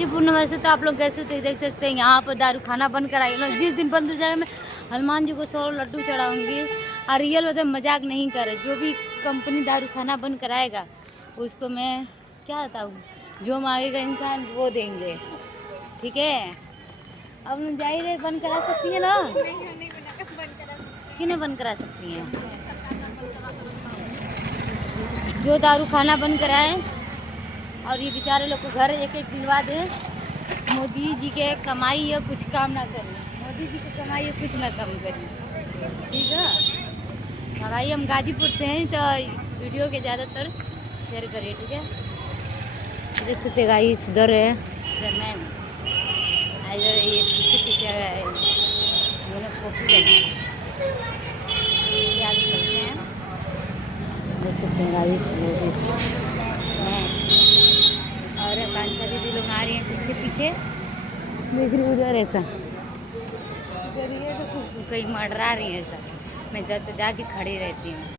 गाजीपुर में वैसे तो आप लोग कैसे थे देख सकते हैं, यहाँ पर दारू खाना बंद कराई। जिस दिन बंद हो जाएगा मैं हनुमान जी को 100 लड्डू चढ़ाऊंगी। और रियल में तो मजाक नहीं करे, जो भी कंपनी दारू खाना बंद कराएगा उसको मैं क्या बताऊँ, जो मांगेगा इंसान वो देंगे। ठीक है, अब जाहिर बंद करा सकती है ना? क्यों नहीं बंद करा सकती हैं? जो दारू खाना बंद कराए और ये बेचारे लोग को घर एक एक दिलवा दे। मोदी जी के कमाई या कुछ काम ना करें, मोदी जी की कमाई या कुछ ना कम करें। ठीक है भाई, हम गाजीपुर से हैं तो वीडियो के ज़्यादातर शेयर करिए। ठीक है, देख सकते गाइस इधर है, इधर मैं इधर ये पीछे पीछे दोनों कॉफी लगी आगे चलते हैं। देख सकते हैं गाइस मैं और कांचा दीदी लोग आ रही हैं पीछे पीछे, देख रही उधर ऐसा इधर ये तो कुछ कहीं मडरा रही है ऐसा। मैं जाके खड़ी रहती हूँ।